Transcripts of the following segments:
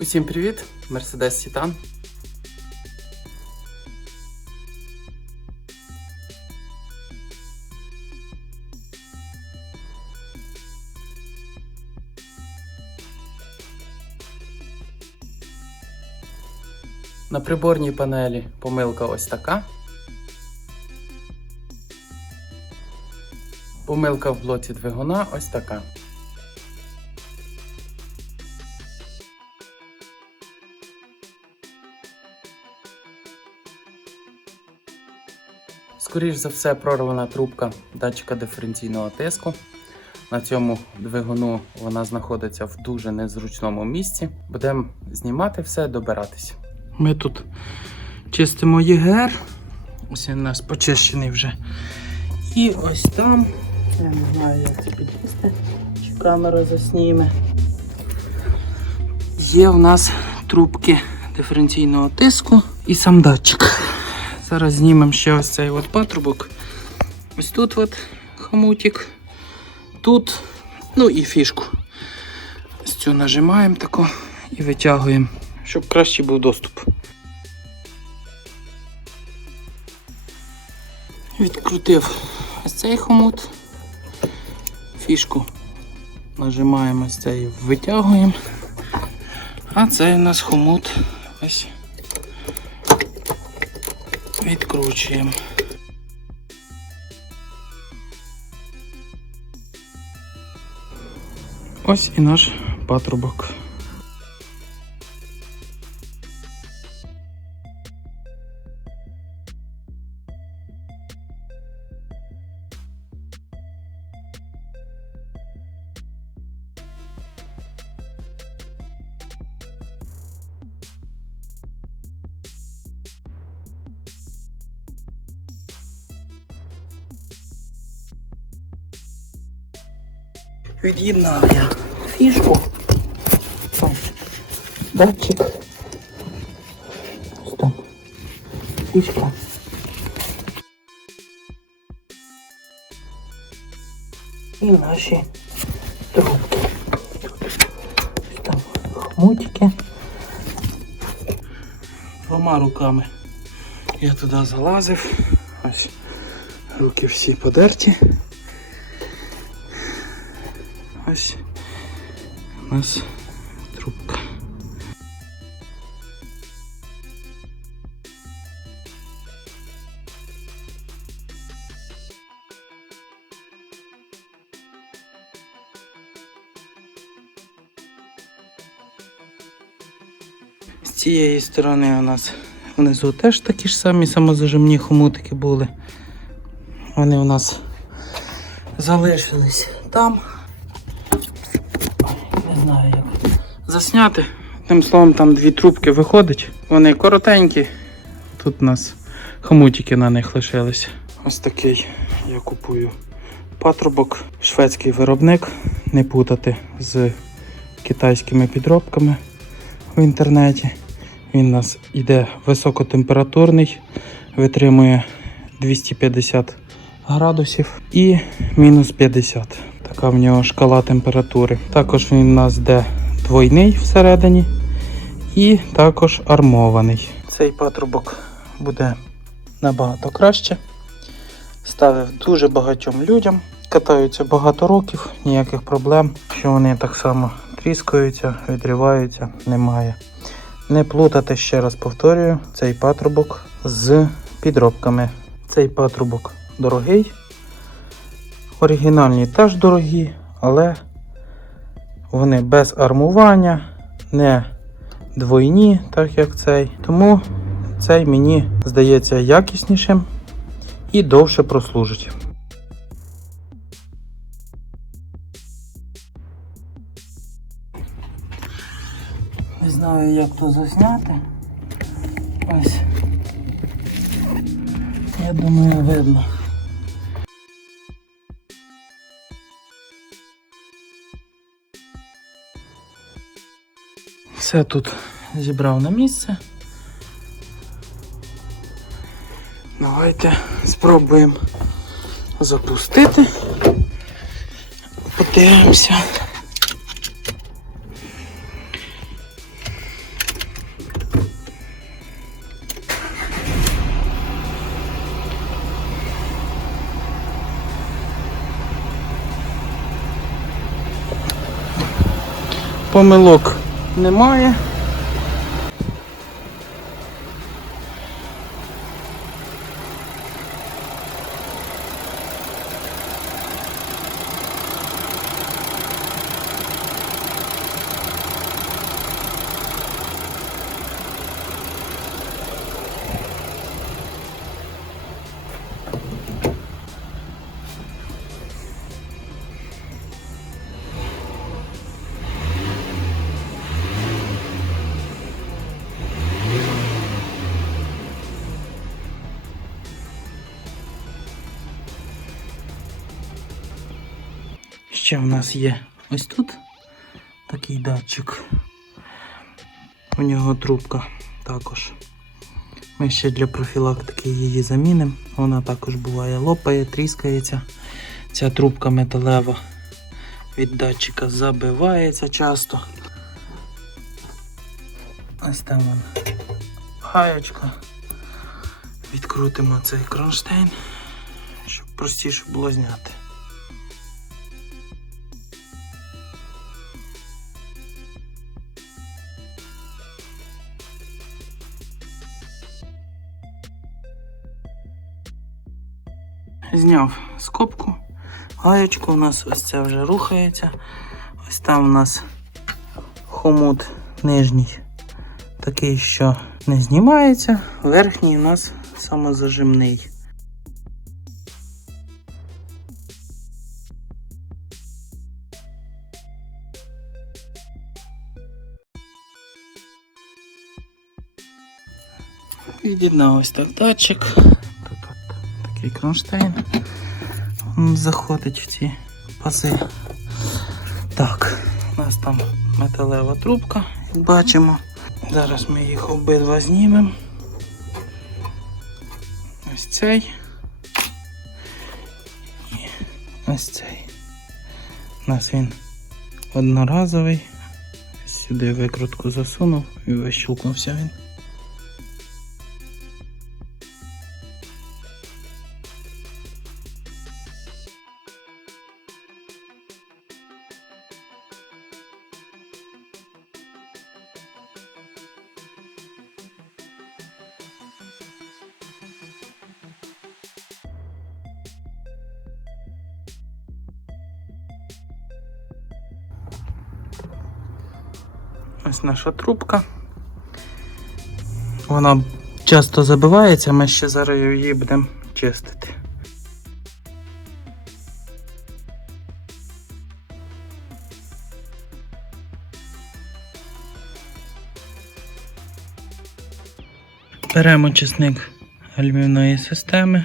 Усім привіт! Мерседес Сітан. На приборній панелі помилка ось така. Помилка в блоці двигуна ось така. Скоріш за все, прорвана трубка датчика диференційного тиску. На цьому двигуну вона знаходиться в дуже незручному місці. Будемо знімати все, добиратись. Ми тут чистимо ЄГР. Ось він у нас почищений вже. І ось там. Я не знаю, як це підвести, чи камера засніме. Є в нас трубки диференційного тиску і сам датчик. Зараз знімемо ще ось цей от патрубок. Ось тут от хомутик. Тут, ну і фішку. Ось цю нажимаємо тако і витягуємо, щоб краще був доступ. Відкрутив ось цей хомут. Фішку нажимаємо ось цей, витягуємо. А цей у нас хомут ось відкручуємо. Ось і наш патрубок. Від'єднав я фішку. Там датчик. Ось там. Фішка. І наші трубки. Ось там хомутики. Двома руками я туди залазив. Ось руки всі подерті. Ось у нас трубка. З цієї сторони у нас внизу теж такі ж самі самозажимні хомутики були. Вони у нас залишились там. Засняти. Тим словом, там дві трубки виходить. Вони коротенькі. Тут у нас хомутики на них лишились. Ось такий я купую патрубок. Шведський виробник. Не путати з китайськими підробками в інтернеті. Він у нас іде високотемпературний, витримує 250 градусів і мінус 50. Така в нього шкала температури. Також він у нас йде двойний всередині і також армований. Цей патрубок буде набагато краще. Ставив дуже багатьом людям. Катаються багато років, ніяких проблем. Що вони так само тріскаються, відриваються, немає. Не плутати, ще раз повторюю, цей патрубок з підробками. Цей патрубок дорогий. Оригінальні теж дорогі, але вони без армування, не двойні, так як цей. Тому цей мені здається якіснішим і довше прослужить. Не знаю, як то засняти. Ось. Я думаю, видно. Все тут зібрав на місце. Давайте спробуємо запустити. Подивимося. Помилок немає. Ще в нас є ось тут такий датчик. У нього трубка також. Ми ще для профілактики її замінимо. Вона також буває лопає, тріскається. Ця трубка металева від датчика забивається часто. Ось там вона гаєчка. Відкрутимо цей кронштейн, щоб простіше було зняти. Зняв скобку, гаєчку у нас ось це вже рухається. Ось там у нас хомут нижній, такий, що не знімається, верхній у нас самозажимний. Від'єднав ось так датчик. Тут кронштейн. Він заходить в ці пази. Так, у нас там металева трубка, як бачимо. Зараз ми їх обидва знімемо. Ось цей. І ось цей. У нас він одноразовий. Сюди викрутку засунув і вищелкнувся він. Ось наша трубка. Вона часто забивається, ми ще зараз її будемо чистити. Беремо чесник гальмівної системи.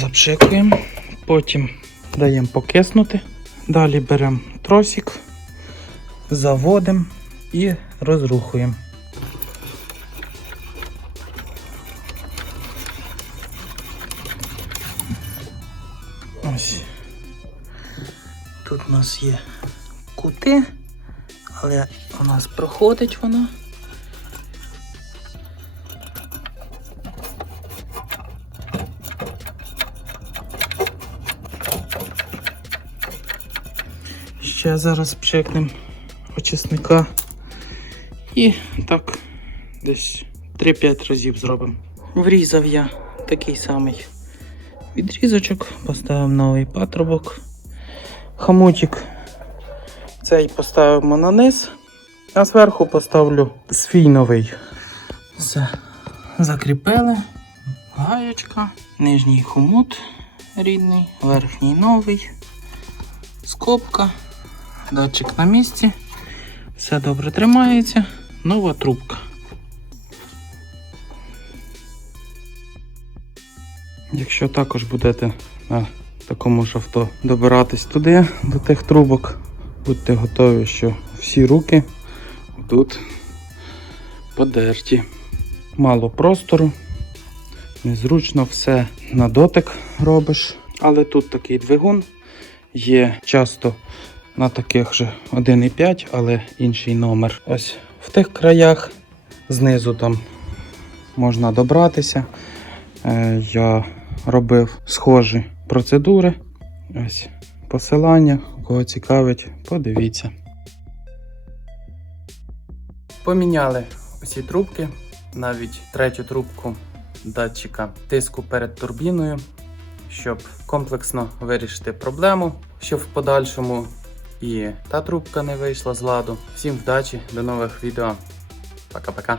Запшикуємо. Потім даємо покиснути. Далі беремо тросик, заводимо і розрухуємо. Тут у нас є кути, але у нас проходить вона. Ще зараз пшикнемо очисника і так десь 3-5 разів зробимо. Врізав я такий самий відрізочок, поставив новий патрубок, хамутик. Цей поставимо на низ, а зверху поставлю свій новий. Все, закріпили. Гаєчка, нижній хомут рідний, верхній новий, скобка, датчик на місці. Все добре тримається, нова трубка. Якщо також будете на такому ж авто добиратись туди, до тих трубок, будьте готові, що всі руки тут подерті. Мало простору, незручно все на дотик робиш. Але тут такий двигун є часто на таких же 1,5, але інший номер. Ось в тих краях знизу там можна добратися. Е, Я робив схожі процедури. Ось посилання, кого цікавить, подивіться. Поміняли усі трубки, навіть третю трубку датчика тиску перед турбіною, щоб комплексно вирішити проблему, щоб в подальшому і та трубка не вийшла з ладу. Всім вдачі, до нових відео. Пока-пока.